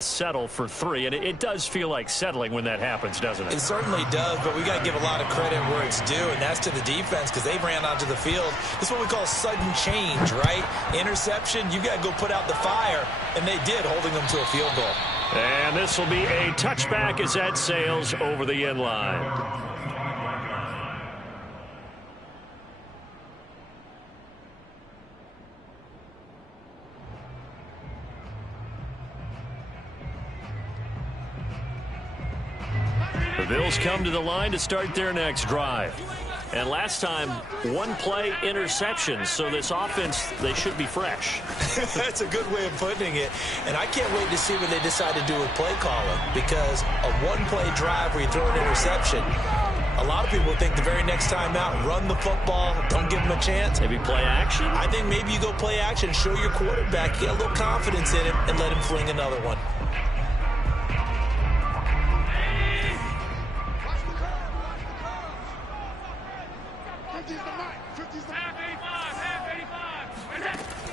settle for 3, and it does feel like settling when that happens, doesn't it? It certainly does, but we got to give a lot of credit where it's due, and that's to the defense because they ran onto the field. This is what we call sudden change, right? Interception, you got to go put out the fire, and they did, holding them to a field goal. And this will be a touchback as that sails over the end line. The Bills come to the line to start their next drive. And last time, one play interception. So this offense, they should be fresh. That's a good way of putting it. And I can't wait to see what they decide to do with play calling. Because a one-play drive where you throw an interception, a lot of people think the very next time out, run the football, don't give them a chance. Maybe play action? I think maybe you go play action, show your quarterback, get a little confidence in him, and let him fling another one.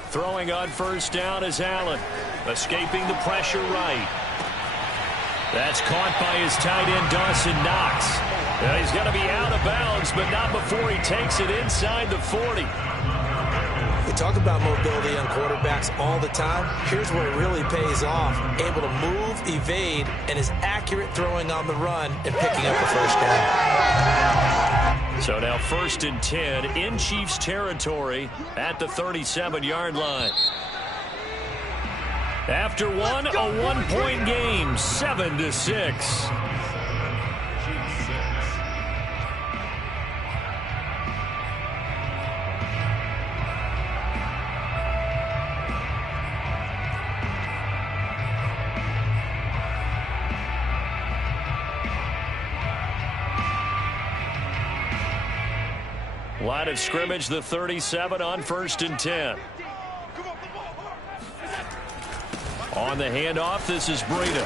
Throwing on first down is Allen. Escaping the pressure right. That's caught by his tight end, Dawson Knox. Now he's going to be out of bounds, but not before he takes it inside the 40. We talk about mobility on quarterbacks all the time. Here's where it really pays off. Able to move, evade, and is accurate throwing on the run and picking up the first down. So now 1st and 10 in Chiefs territory at the 37-yard line. After one, a one-point game, 7-6. Line of scrimmage, the 37 on 1st and 10. On the handoff, this is Breida.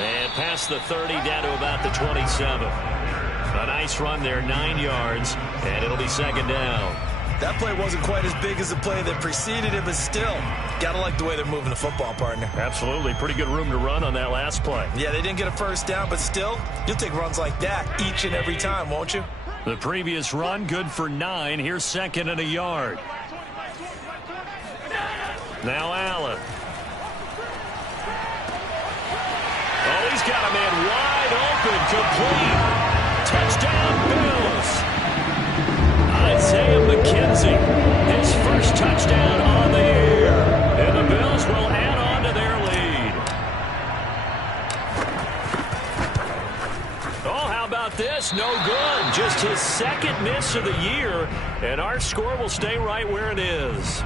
And past the 30 down to about the 27. A nice run there, 9 yards, and it'll be 2nd down. That play wasn't quite as big as the play that preceded it, but still, gotta like the way they're moving the football, partner. Absolutely. Pretty good room to run on that last play. Yeah, they didn't get a first down, but still, you'll take runs like that each and every time, won't you? The previous run, good for 9. Here's 2nd and a yard. Now Allen. Oh, he's got a man wide open, complete. Touchdown, Bills. Isaiah McKenzie, his first touchdown on the year. And the Bills will add on to their lead. Oh, how about this? No good. Just his 2nd miss of the year, and our score will stay right where it is.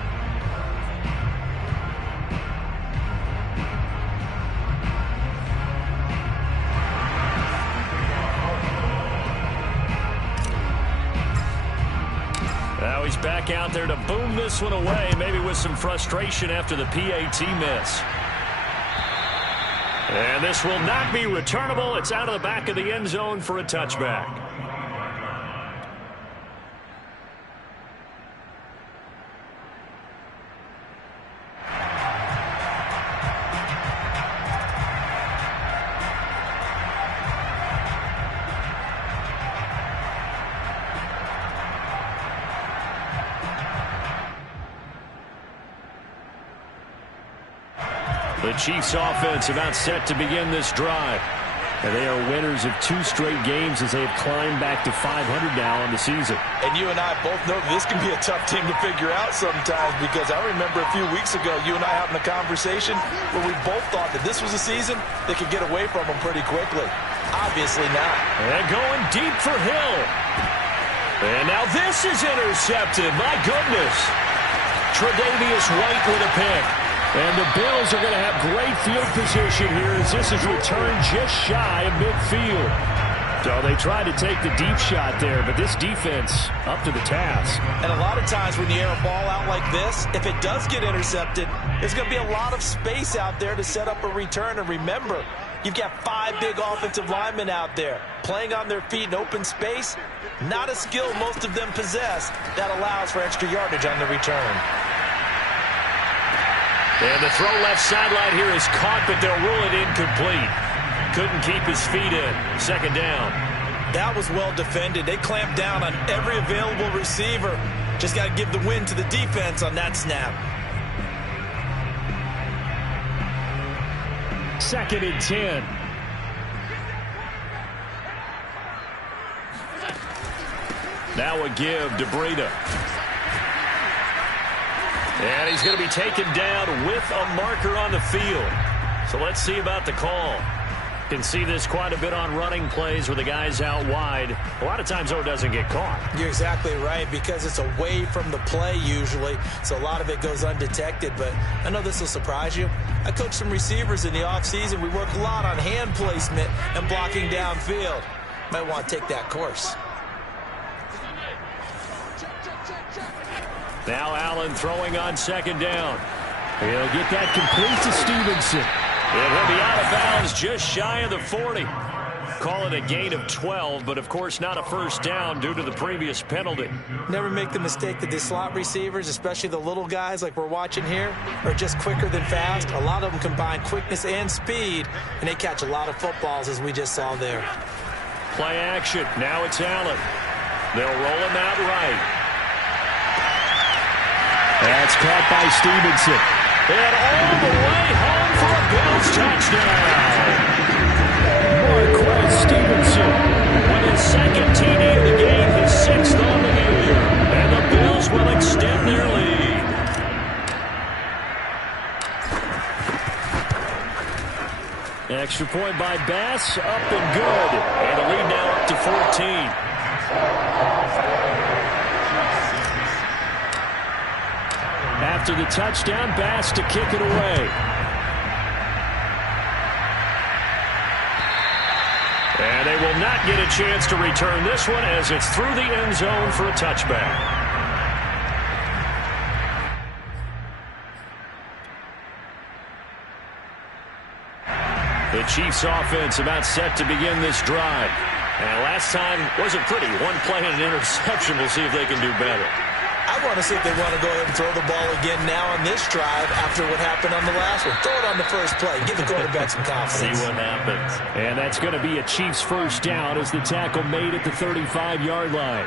Now he's back out there to boom this one away, maybe with some frustration after the PAT miss. And this will not be returnable. It's out of the back of the end zone for a touchback. The Chiefs offense about set to begin this drive. And they are winners of 2 straight games as they have climbed back to 500 now on the season. And you and I both know this can be a tough team to figure out sometimes, because I remember a few weeks ago you and I having a conversation where we both thought that this was a season they could get away from them pretty quickly. Obviously not. And going deep for Hill. And now this is intercepted. My goodness. Tre'Davious White with a pick. And the Bills are going to have great field position here as this is returned just shy of midfield. So they tried to take the deep shot there, but this defense up to the task. And a lot of times when you air a ball out like this, if it does get intercepted, there's going to be a lot of space out there to set up a return. And remember, you've got 5 big offensive linemen out there playing on their feet in open space. Not a skill most of them possess that allows for extra yardage on the return. And the throw left sideline here is caught, but they'll rule it incomplete. Couldn't keep his feet in. Second down. That was well defended. They clamped down on every available receiver. Just got to give the win to the defense on that snap. Second and 10. Now a give to Breida. And he's going to be taken down with a marker on the field. So let's see about the call. You can see this quite a bit on running plays where the guy's out wide. A lot of times, though, it doesn't get caught. You're exactly right, because it's away from the play usually, so a lot of it goes undetected. But I know this will surprise you. I coach some receivers in the offseason. We work a lot on hand placement and blocking downfield. Might want to take that course. Now Allen throwing on second down. He'll get that complete to Stevenson. It will be out of bounds just shy of the 40. Call it a gain of 12, but of course not a first down due to the previous penalty. Never make the mistake that the slot receivers, especially the little guys like we're watching here, are just quicker than fast. A lot of them combine quickness and speed, and they catch a lot of footballs, as we just saw there. Play action. Now it's Allen. They'll roll him out right. That's caught by Stevenson. And all the way home for a Bills touchdown. Marquez Stevenson with his second TD of the game, his sixth on the year. And the Bills will extend their lead. Extra point by Bass, up and good. And the lead now up to 14. After the touchdown, Bass to kick it away. And they will not get a chance to return this one as it's through the end zone for a touchback. The Chiefs offense about set to begin this drive. And last time wasn't pretty. One play and an interception. We'll see if they can do better. I want to see if they want to go ahead and throw the ball again now on this drive after what happened on the last one. Throw it on the first play. Give the quarterback some confidence. See what happens. And that's going to be a Chiefs first down as the tackle made at the 35-yard line.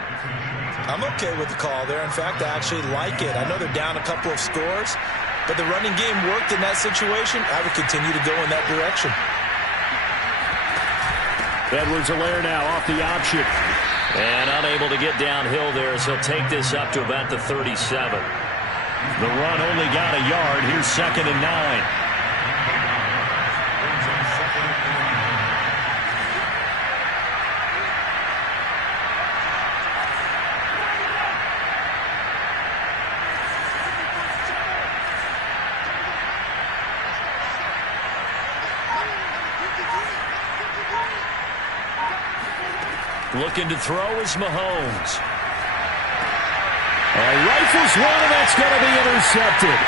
I'm okay with the call there. In fact, I actually like it. I know they're down a couple of scores, but the running game worked in that situation. I would continue to go in that direction. Edwards-Helaire now off the option. And unable to get downhill there, so he'll take this up to about the 37. The run only got a yard. Here's second and 9. Looking to throw is Mahomes. Rifles one, and that's going to be intercepted.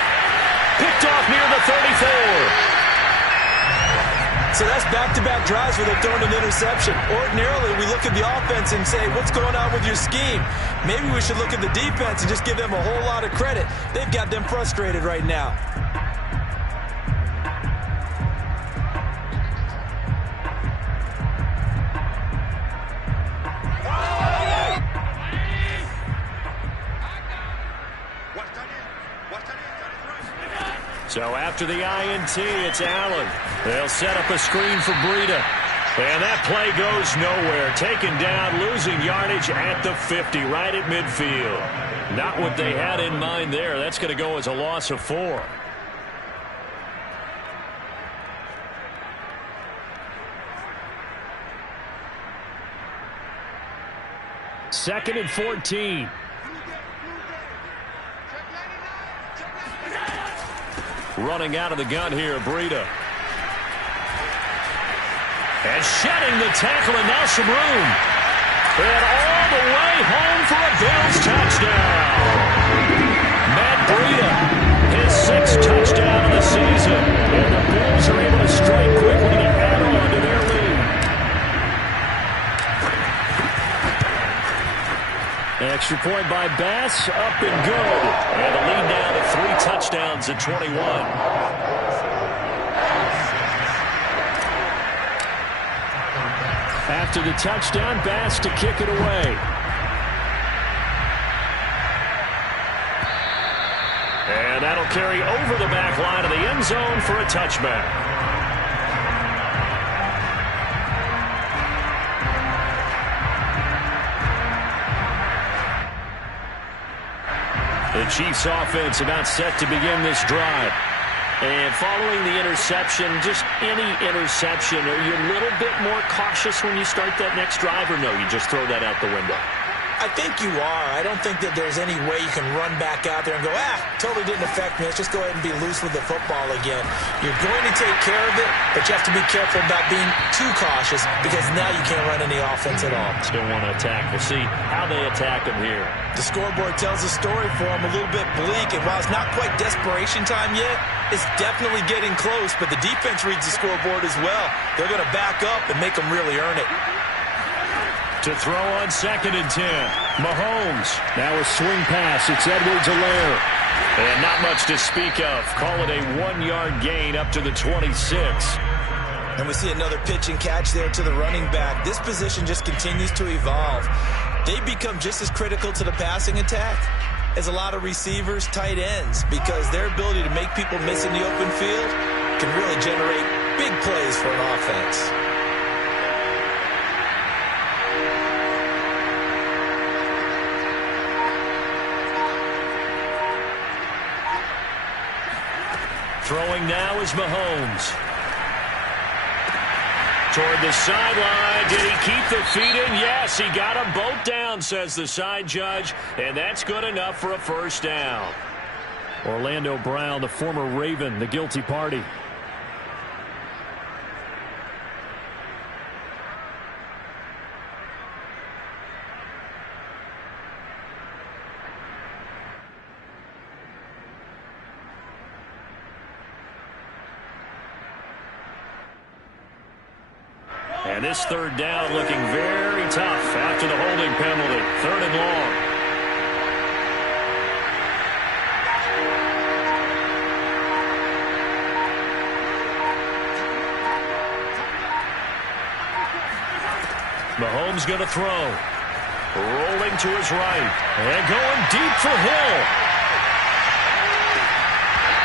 Picked off near the 34. So that's back-to-back drives where they've thrown an interception. Ordinarily, we look at the offense and say, what's going on with your scheme? Maybe we should look at the defense and just give them a whole lot of credit. They've got them frustrated right now. So after the INT, it's Allen. They'll set up a screen for Breida. And that play goes nowhere. Taken down, losing yardage at the 50, right at midfield. Not what they had in mind there. That's going to go as a loss of 4. Second and 14. Running out of the gun here, Breida. And shedding the tackle, and now some room. And all the way home for a Bills touchdown. Matt Breida, his 6th touchdown of the season. And the Bills are able to strike quickly to add on to their lead. Extra point by Bass, up and good. And the lead now to 3 touchdowns at 21. After the touchdown, Bass to kick it away. And that'll carry over the back line of the end zone for a touchback. The Chiefs offense about set to begin this drive. And following the interception, just any interception, are you a little bit more cautious when you start that next drive, or no, you just throw that out the window? I think you are. I don't think that there's any way you can run back out there and go, totally didn't affect me. Let's just go ahead and be loose with the football again. You're going to take care of it, but you have to be careful about being too cautious because now you can't run any offense at all. Still want to attack. We'll see how they attack them here. The scoreboard tells a story for them, a little bit bleak, and while it's not quite desperation time yet, it's definitely getting close, but the defense reads the scoreboard as well. They're going to back up and make them really earn it. To throw on 2nd and 10. Mahomes. Now a swing pass. It's Edwards-Helaire. And not much to speak of. Call it a 1-yard gain up to the 26. And we see another pitch and catch there to the running back. This position just continues to evolve. They become just as critical to the passing attack as a lot of receivers, tight ends, because their ability to make people miss in the open field can really generate big plays for an offense. Throwing now is Mahomes. Toward the sideline. Did he keep the feet in? Yes, he got them both down, says the side judge. And that's good enough for a first down. Orlando Brown, the former Raven, the guilty party. And this third down looking very tough after the holding penalty. 3rd and long. Mahomes going to throw. Rolling to his right. And going deep for Hill.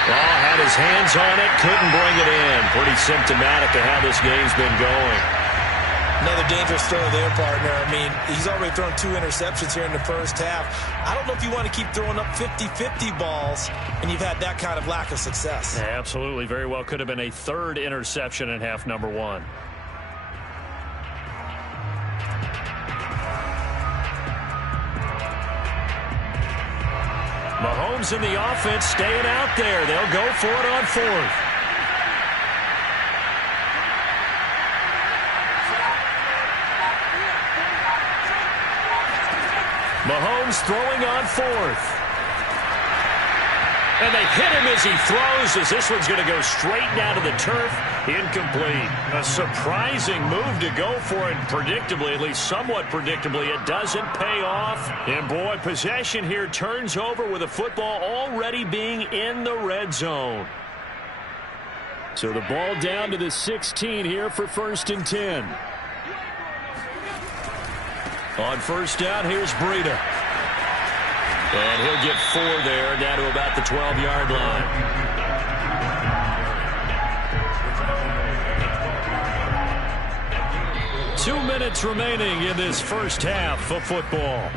Had his hands on it, couldn't bring it in. Pretty symptomatic of how this game's been going. Another dangerous throw there, partner. I mean, he's already thrown 2 interceptions here in the first half. I don't know if you want to keep throwing up 50-50 balls, and you've had that kind of lack of success. Yeah, absolutely. Very well could have been a 3rd interception in half number 1. Mahomes in the offense staying out there. They'll go for it on 4th. Mahomes throwing on 4th. And they hit him as he throws, as this one's going to go straight down to the turf. Incomplete. A surprising move to go for it predictably, at least somewhat predictably. It doesn't pay off. And boy, possession here turns over with the football already being in the red zone. So the ball down to the 16 here for 1st and 10. On 1st down, here's Breida. And he'll get 4 there, down to about the 12-yard line. Two minutes remaining in this first half of football.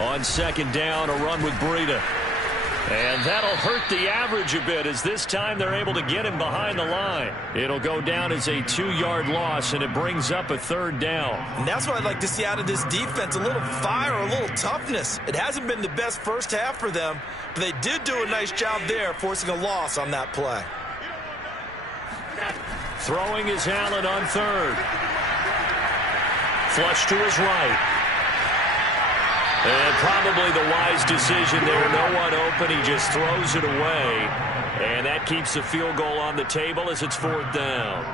On 2nd down, a run with Breida. And that'll hurt the average a bit, as this time they're able to get him behind the line. It'll go down as a 2-yard loss, and it brings up a 3rd down. And that's what I'd like to see out of this defense, a little fire, a little toughness. It hasn't been the best first half for them, but they did do a nice job there, forcing a loss on that play. Throwing is Allen on 3rd. Flush to his right. And probably the wise decision there. No one open. He just throws it away. And that keeps the field goal on the table as it's 4th down.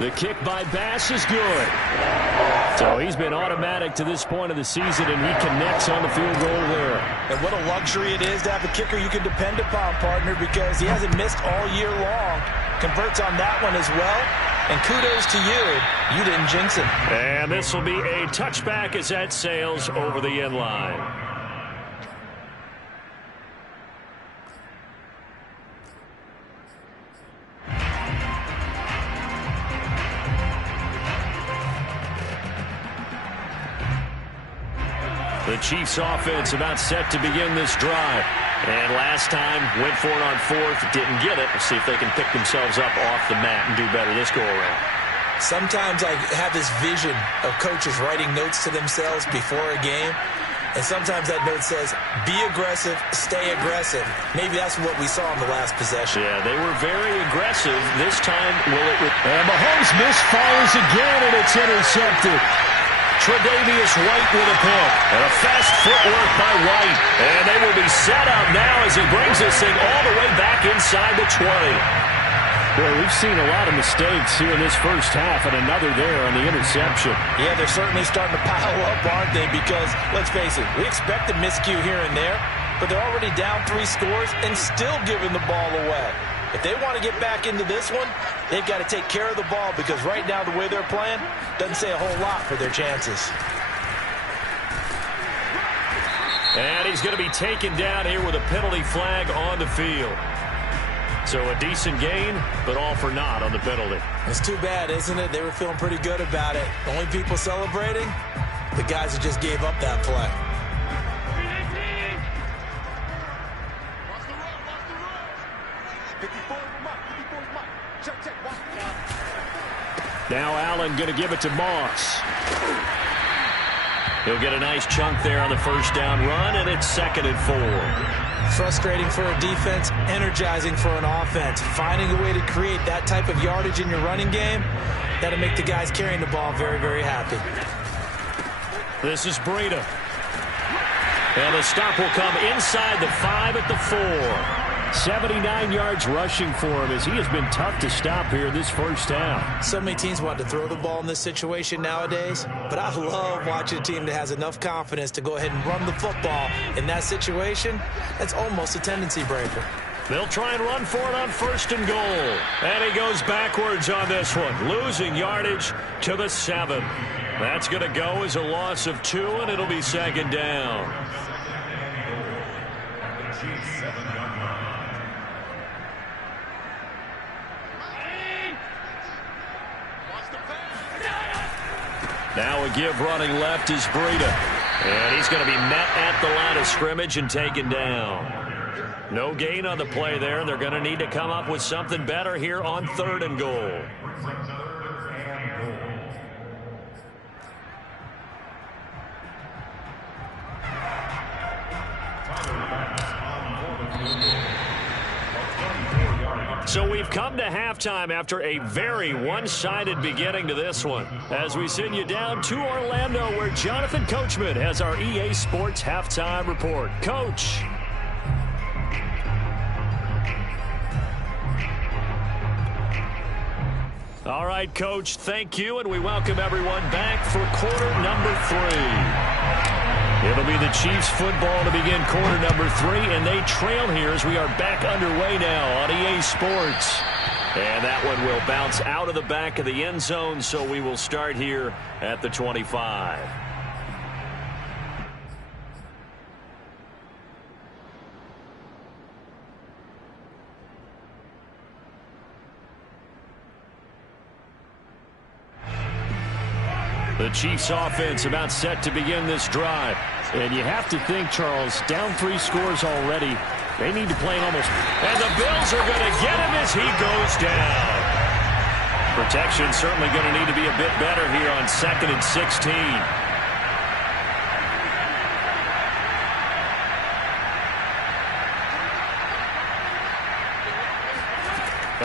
The kick by Bass is good. So he's been automatic to this point of the season, and he connects on the field goal there. And what a luxury it is to have a kicker you can depend upon, partner, because he hasn't missed all year long. Converts on that one as well. And kudos to you. You didn't jinx it. And this will be a touchback as that sails over the end line. The Chiefs offense about set to begin this drive. And last time, went for it on fourth, didn't get it. We'll see if they can pick themselves up off the mat and do better this go-around. Sometimes I have this vision of coaches writing notes to themselves before a game. And sometimes that note says, be aggressive, stay aggressive. Maybe that's what we saw in the last possession. Yeah, they were very aggressive. This time, and Mahomes misfires again, and it's intercepted. Tre'Davious White with a pick. And a fast footwork by White. And they will be set up now as he brings this thing all the way back inside the 20. Boy, we've seen a lot of mistakes here in this first half, and another there on the interception. Yeah, they're certainly starting to pile up, aren't they? Because, let's face it, we expected miscue here and there, but they're already down 3 scores and still giving the ball away. If they want to get back into this one, they've got to take care of the ball, because right now the way they're playing doesn't say a whole lot for their chances. And he's going to be taken down here with a penalty flag on the field. So a decent gain, but all for naught on the penalty. It's too bad, isn't it? They were feeling pretty good about it. The only people celebrating, the guys who just gave up that play. Now Allen going to give it to Moss. He'll get a nice chunk there on the first down run, and it's 2nd and 4. Frustrating for a defense, energizing for an offense. Finding a way to create that type of yardage in your running game, that'll make the guys carrying the ball very, very happy. This is Breida. And the stop will come inside the 5 at the 4. 79 yards rushing for him as he has been tough to stop here this first half. So many teams want to throw the ball in this situation nowadays, but I love watching a team that has enough confidence to go ahead and run the football in that situation. That's almost a tendency breaker. They'll try and run for it on 1st and goal. And he goes backwards on this one, losing yardage to the 7. That's going to go as a loss of 2, and it'll be 2nd down. Now a give running left is Breida. And he's going to be met at the line of scrimmage and taken down. No gain on the play there, and they're going to need to come up with something better here on 3rd and goal. So we've come to halftime after a very one-sided beginning to this one. As we send you down to Orlando, where Jonathan Coachman has our EA Sports Halftime Report. Coach. All right, Coach, thank you, and we welcome everyone back for quarter number 3. It'll be the Chiefs football to begin quarter number 3, and they trail here as we are back underway now on EA Sports. And that one will bounce out of the back of the end zone, so we will start here at the 25. The Chiefs offense about set to begin this drive. And you have to think, Charles, down 3 scores already. They need to play almost. And the Bills are going to get him as he goes down. Protection certainly going to need to be a bit better here on 2nd and 16.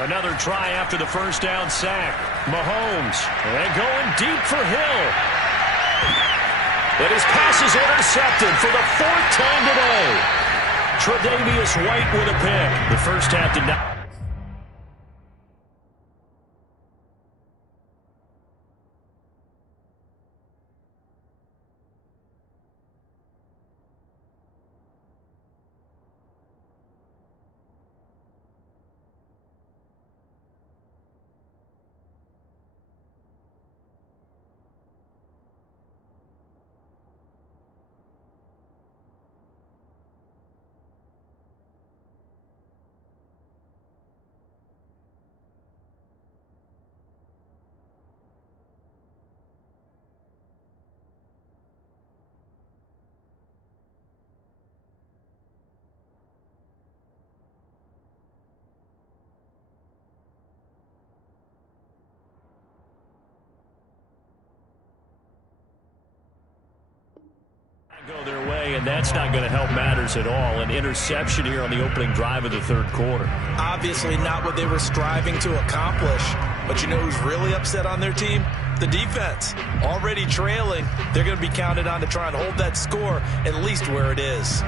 Another try after the first down sack. Mahomes, and going deep for Hill. But his pass is intercepted for the 4th time today. Tre'Davious White with a pick. The first half did not. Go their way, and that's not going to help matters at all. An interception here on the opening drive of the third quarter. Obviously not what they were striving to accomplish. But you know who's really upset on their team? The defense. Already trailing, they're going to be counted on to try and hold that score at least where it is.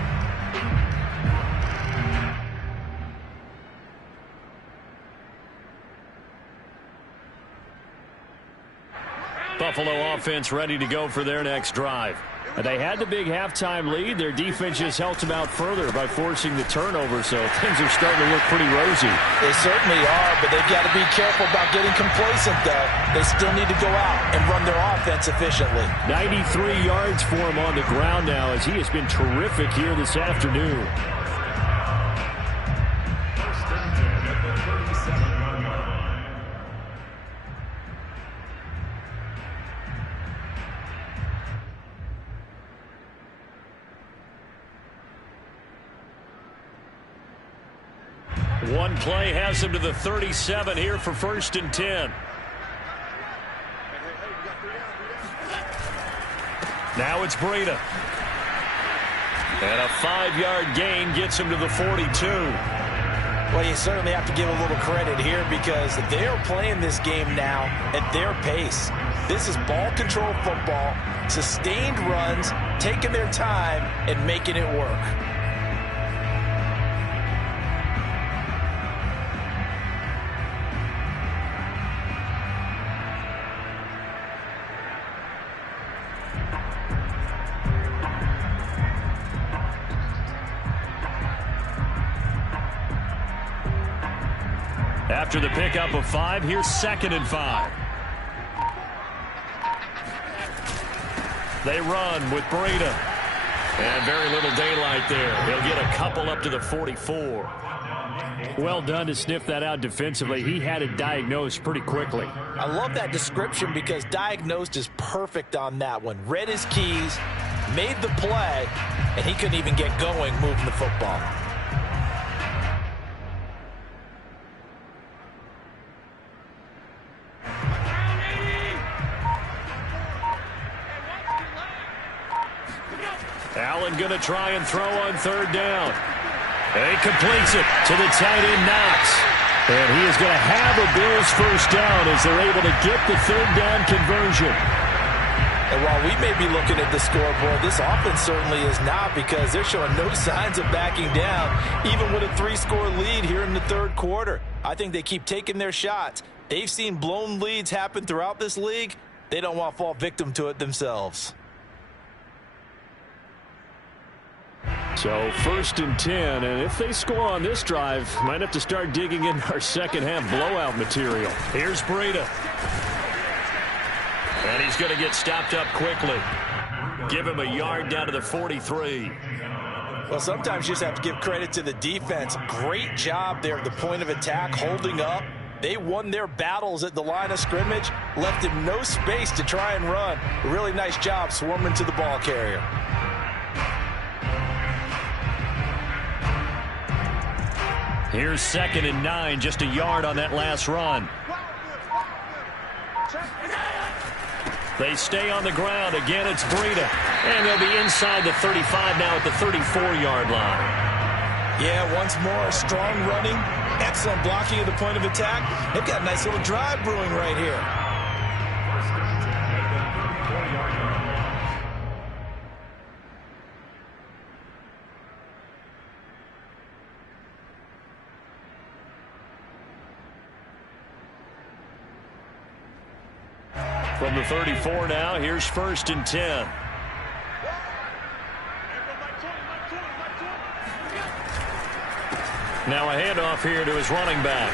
Buffalo offense ready to go for their next drive. They had the big halftime lead. Their defense just helped them out further by forcing the turnover, so things are starting to look pretty rosy. They certainly are, but they've got to be careful about getting complacent, though. They still need to go out and run their offense efficiently. 93 yards for him on the ground now, as he has been terrific here this afternoon. One play has him to the 37 here for 1st and 10. Now it's Breida. And a 5-yard gain gets him to the 42. Well, you certainly have to give a little credit here because they are playing this game now at their pace. This is ball control football, sustained runs, taking their time and making it work. After the pickup of 5, here's 2nd and 5. They run with Breida. And very little daylight there. He'll get a couple up to the 44. Well done to sniff that out defensively. He had it diagnosed pretty quickly. I love that description because diagnosed is perfect on that one. Read his keys, made the play, and he couldn't even get going moving the football. Allen going to try and throw on 3rd down. And he completes it to the tight end, Knox. And he is going to have a Bills 1st down as they're able to get the 3rd down conversion. And while we may be looking at the scoreboard, this offense certainly is not because they're showing no signs of backing down, even with a 3-score lead here in the 3rd quarter. I think they keep taking their shots. They've seen blown leads happen throughout this league. They don't want to fall victim to it themselves. So 1st and 10, and if they score on this drive, might have to start digging in our second-half blowout material. Here's Breida. And he's going to get stopped up quickly. Give him a yard down to the 43. Well, sometimes you just have to give credit to the defense. Great job there at the point of attack, holding up. They won their battles at the line of scrimmage, left him no space to try and run. A really nice job swarming to the ball carrier. Here's 2nd and 9, just a yard on that last run. They stay on the ground. Again, it's Breida. And they'll be inside the 35 now at the 34-yard line. Yeah, once more, strong running, excellent blocking at the point of attack. They've got a nice little drive brewing right here. From the 34 now, here's 1st and 10. Now a handoff here to his running back.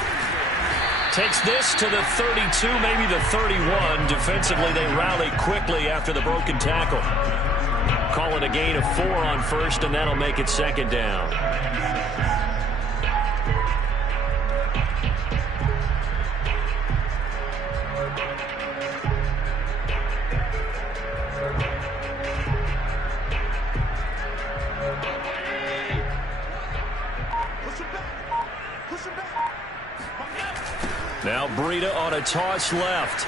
Takes this to the 32, maybe the 31. Defensively, they rally quickly after the broken tackle. Call it a gain of 4 on 1st, and that'll make it 2nd down. Now Breida on a toss left.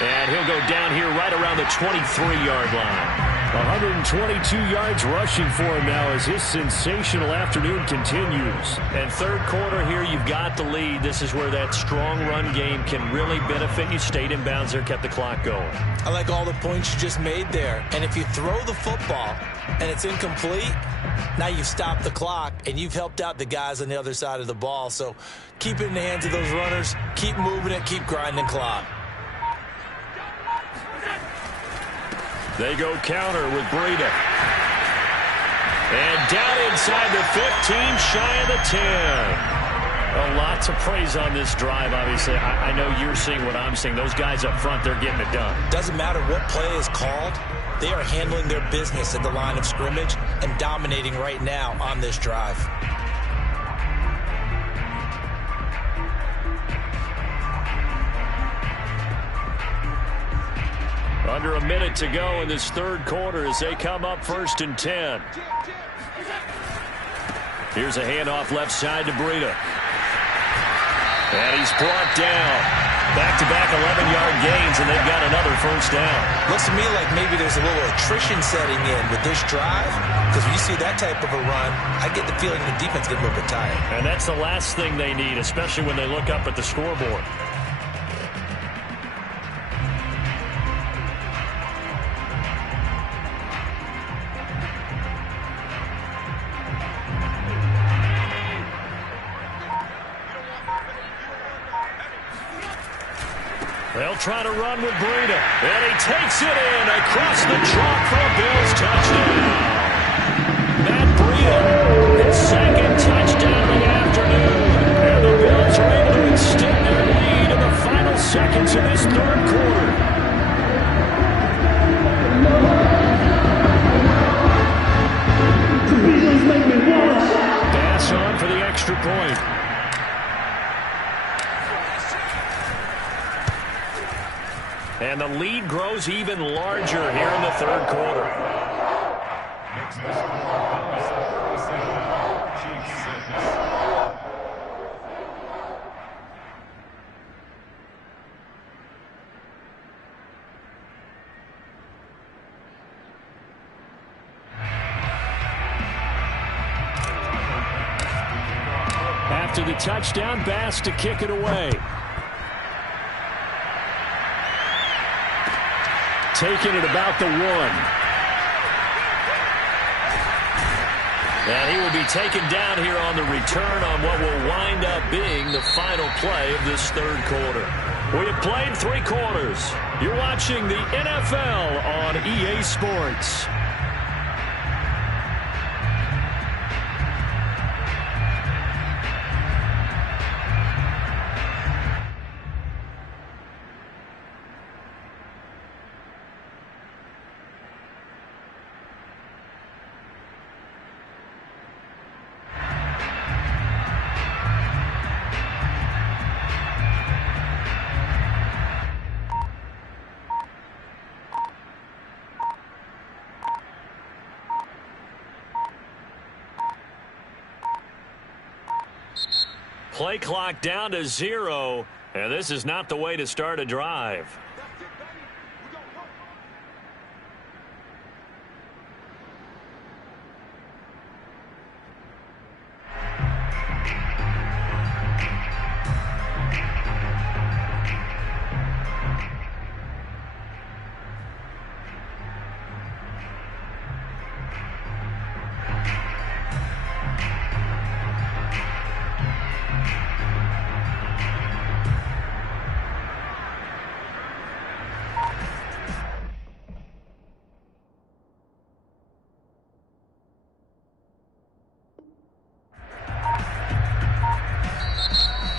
And he'll go down here right around the 23-yard line. 122 yards rushing for him now as his sensational afternoon continues. And third quarter here, you've got the lead. This is where that strong run game can really benefit you. Stayed in bounds there, kept the clock going. I like all the points you just made there. And if you throw the football and it's incomplete, now you've stopped the clock and you've helped out the guys on the other side of the ball. So keep it in the hands of those runners. Keep moving it. Keep grinding clock. They go counter with Breida. And down inside the 15, shy of the 10. Well, lots of praise on this drive, obviously. I know you're seeing what I'm seeing. Those guys up front, they're getting it done. Doesn't matter what play is called. They are handling their business at the line of scrimmage and dominating right now on this drive. Under a minute to go in this third quarter as they come up 1st and 10. Here's a handoff left side to Breida. And he's brought down. Back-to-back 11-yard gains, and they've got another first down. Looks to me like maybe there's a little attrition setting in with this drive, because when you see that type of a run, I get the feeling the defense gets a little bit tired. And that's the last thing they need, especially when they look up at the scoreboard. They'll try to run with Breida. And he takes it in across the chalk for a Bills touchdown. Matt Breida, his second touchdown of the afternoon. And the Bills are able to extend their lead in the final seconds of this third quarter. Pass on for the extra point. And the lead grows even larger here in the third quarter. After the touchdown, Bass to kick it away. Taking it about the 1. And he will be taken down here on the return on what will wind up being the final play of this third quarter. We have played 3 quarters. You're watching the NFL on EA Sports. Play clock down to 0, and this is not the way to start a drive.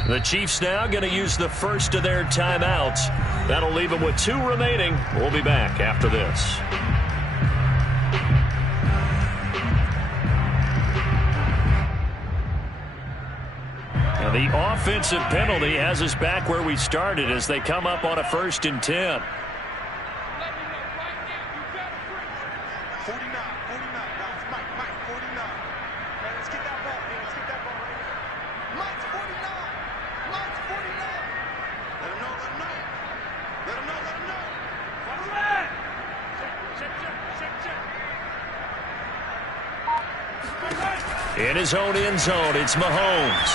The Chiefs now going to use the first of their timeouts. That'll leave them with 2 remaining. We'll be back after this. Now the offensive penalty has us back where we started as they come up on a 1st and 10. Check. In his own end zone, it's Mahomes.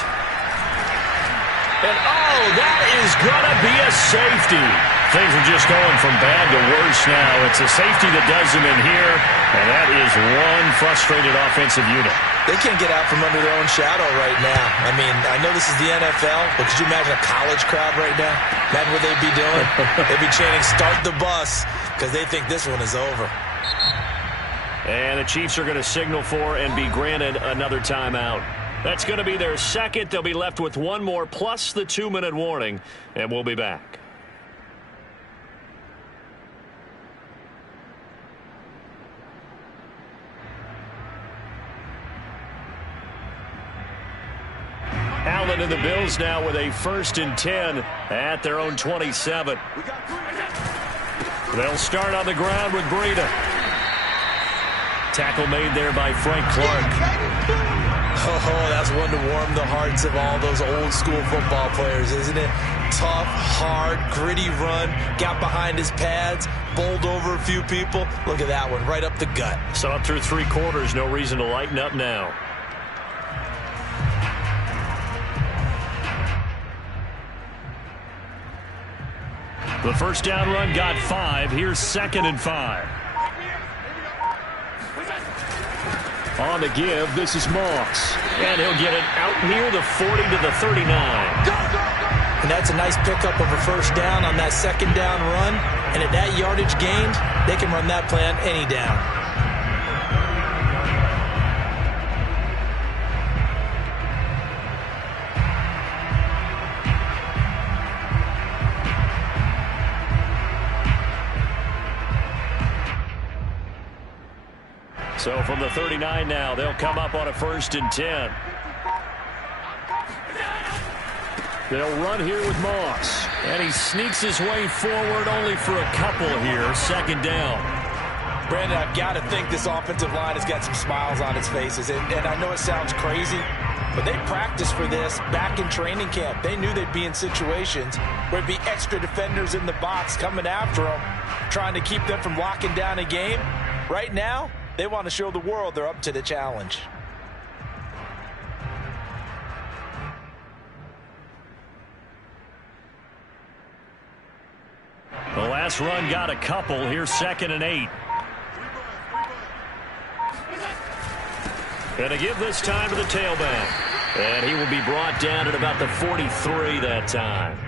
And, oh, that is going to be a safety. Things are just going from bad to worse now. It's a safety that does them in here, and that is one frustrated offensive unit. They can't get out from under their own shadow right now. I mean, I know this is the NFL, but could you imagine a college crowd right now? Imagine what they'd be doing. They'd be chanting, "Start the bus," because they think this one is over. And the Chiefs are going to signal for and be granted another timeout. That's going to be their second. They'll be left with one more plus the 2-minute warning, and we'll be back. Allen and the Bills now with a 1st and 10 at their own 27. They'll start on the ground with Breida. Tackle made there by Frank Clark. Oh, that's one to warm the hearts of all those old school football players, isn't it? Tough, hard, gritty run, got behind his pads, bowled over a few people. Look at that one, right up the gut. So up through 3 quarters, no reason to lighten up now. The first down run got 5. Here's 2nd and 5. On the give, this is Moss. And he'll get it out near the 40 to the 39. And that's a nice pickup of a first down on that 2nd down run. And at that yardage gained, they can run that play on any down. So from the 39 now, they'll come up on a 1st and 10. They'll run here with Moss. And he sneaks his way forward only for a couple here. 2nd down. Brandon, I've got to think this offensive line has got some smiles on its faces. And I know it sounds crazy, but they practiced for this back in training camp. They knew they'd be in situations where there'd be extra defenders in the box coming after them, trying to keep them from locking down a game. Right now, they want to show the world they're up to the challenge. The last run got a couple. Here's 2nd and 8. And to give this time to the tailback. And he will be brought down at about the 43 that time.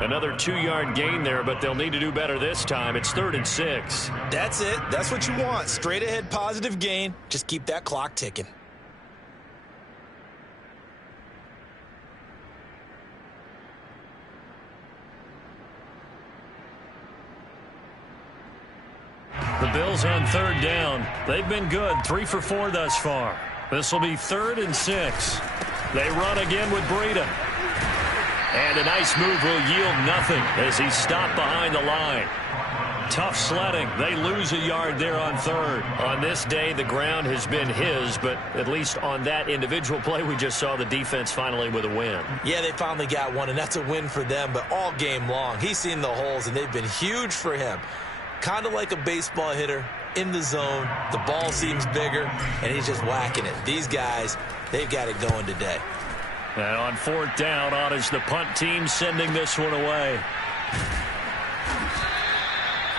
Another 2-yard gain there, but they'll need to do better this time. It's 3rd and 6. That's it. That's what you want. Straight ahead positive gain. Just keep that clock ticking. The Bills on 3rd down. They've been good. 3 for 4 thus far. This will be 3rd and 6. They run again with Breida. And a nice move will yield nothing as he's stopped behind the line. Tough sledding. They lose a yard there on 3rd. On this day, the ground has been his, but at least on that individual play, we just saw the defense finally with a win. Yeah, they finally got one, and that's a win for them, but all game long, he's seen the holes, and they've been huge for him. Kind of like a baseball hitter in the zone. The ball seems bigger, and he's just whacking it. These guys, they've got it going today. And on 4th down, on is the punt team sending this one away.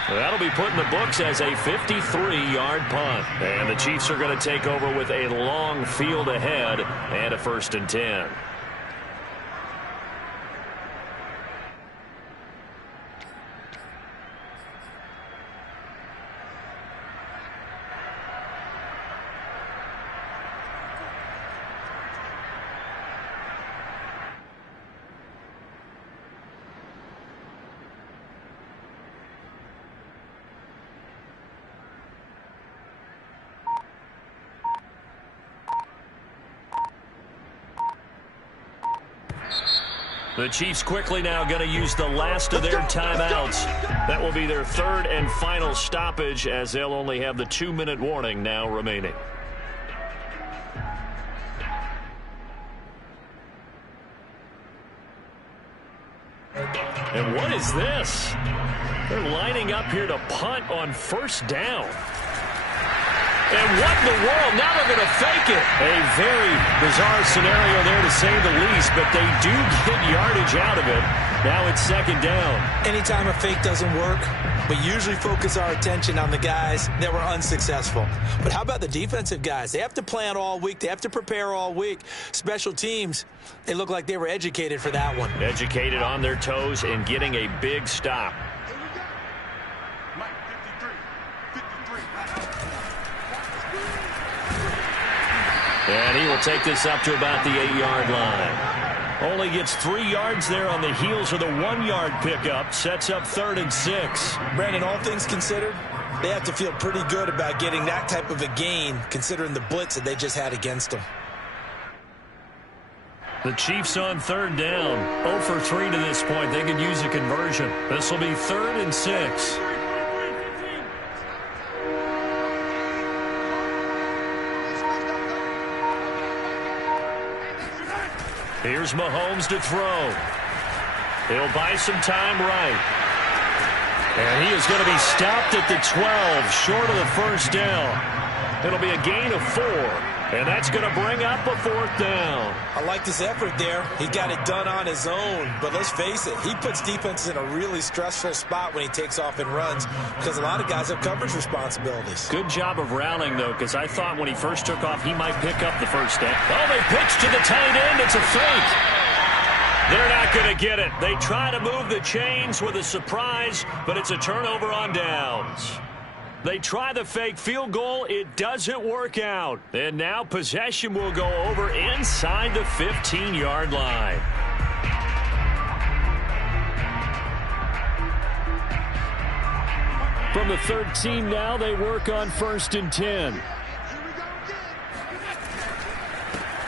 That'll be put in the books as a 53-yard punt. And the Chiefs are going to take over with a long field ahead and a 1st and 10. The Chiefs quickly now going to use the last of their timeouts. That will be their 3rd and final stoppage as they'll only have the 2-minute warning now remaining. And what is this? They're lining up here to punt on 1st down. And what in the world? Now they're going to fake it. A very bizarre scenario there, to say the least, but they do get yardage out of it. Now it's second down. Anytime a fake doesn't work, we usually focus our attention on the guys that were unsuccessful. But how about the defensive guys? They have to plan all week. They have to prepare all week. Special teams, they look like they were educated for that one. Educated on their toes and getting a big stop. And he will take this up to about the 8-yard line. Only gets 3 yards there on the heels of the 1-yard pickup. Sets up 3rd and 6. Brandon, all things considered, they have to feel pretty good about getting that type of a gain, considering the blitz that they just had against them. The Chiefs on 3rd down. 0 for 3 to this point. They could use a conversion. This will be 3rd and 6. Here's Mahomes to throw. He'll buy some time right. And he is going to be stopped at the 12, short of the first down. It'll be a gain of 4, and that's going to bring up a 4th down. I like this effort there. He got it done on his own, but let's face it, he puts defenses in a really stressful spot when he takes off and runs because a lot of guys have coverage responsibilities. Good job of rallying, though, because I thought when he first took off, he might pick up the first down. Oh, they pitch to the tight end. It's a fake. They're not going to get it. They try to move the chains with a surprise, but it's a turnover on downs. They try the fake field goal. It doesn't work out. And now possession will go over inside the 15-yard line. From the 13 now, they work on 1st and 10.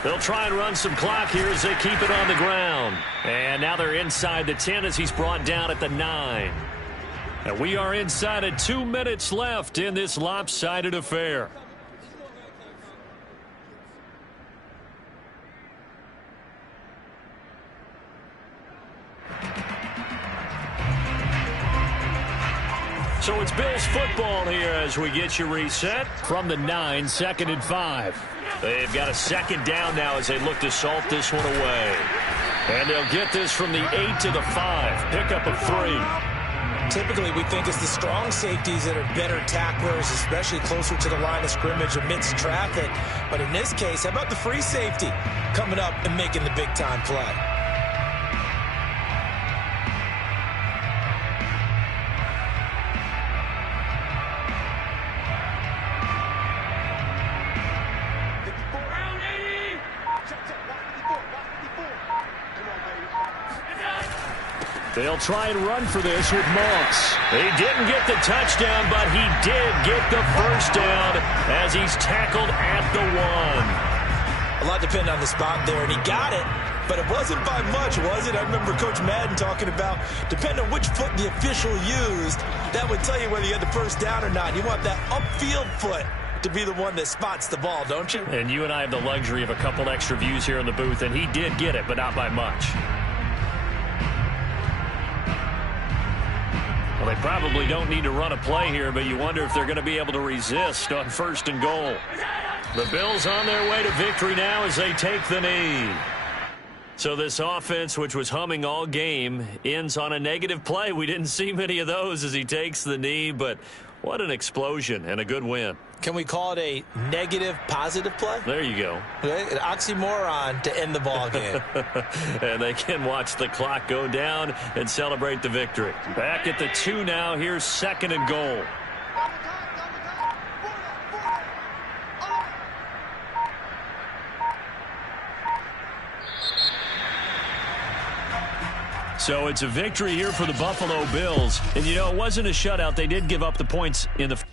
They'll try and run some clock here as they keep it on the ground. And now they're inside the 10 as he's brought down at the 9. And we are inside of 2 minutes left in this lopsided affair. So it's Bills football here as we get you reset from the 9, 2nd and 5. They've got a 2nd down now as they look to salt this one away. And they'll get this from the 8 to the 5. Pickup of 3. Typically, we think it's the strong safeties that are better tacklers, especially closer to the line of scrimmage amidst traffic. But in this case, how about the free safety coming up and making the big-time play? They'll try and run for this with Moss. He didn't get the touchdown, but he did get the first down as he's tackled at the 1. A lot depended on the spot there, and he got it, but it wasn't by much, was it? I remember Coach Madden talking about, depending on which foot the official used, that would tell you whether you had the first down or not. You want that upfield foot to be the one that spots the ball, don't you? And you and I have the luxury of a couple extra views here in the booth, and he did get it, but not by much. Well, they probably don't need to run a play here, but you wonder if they're going to be able to resist on 1st and goal. The Bills on their way to victory now as they take the knee. So this offense, which was humming all game, ends on a negative play. We didn't see many of those as he takes the knee, but what an explosion and a good win. Can we call it a negative positive play? There you go. Right? An oxymoron to end the ball game. And they can watch the clock go down and celebrate the victory. Back at the 2 now. Here's 2nd and goal. So it's a victory here for the Buffalo Bills. And, you know, it wasn't a shutout. They did give up the points in the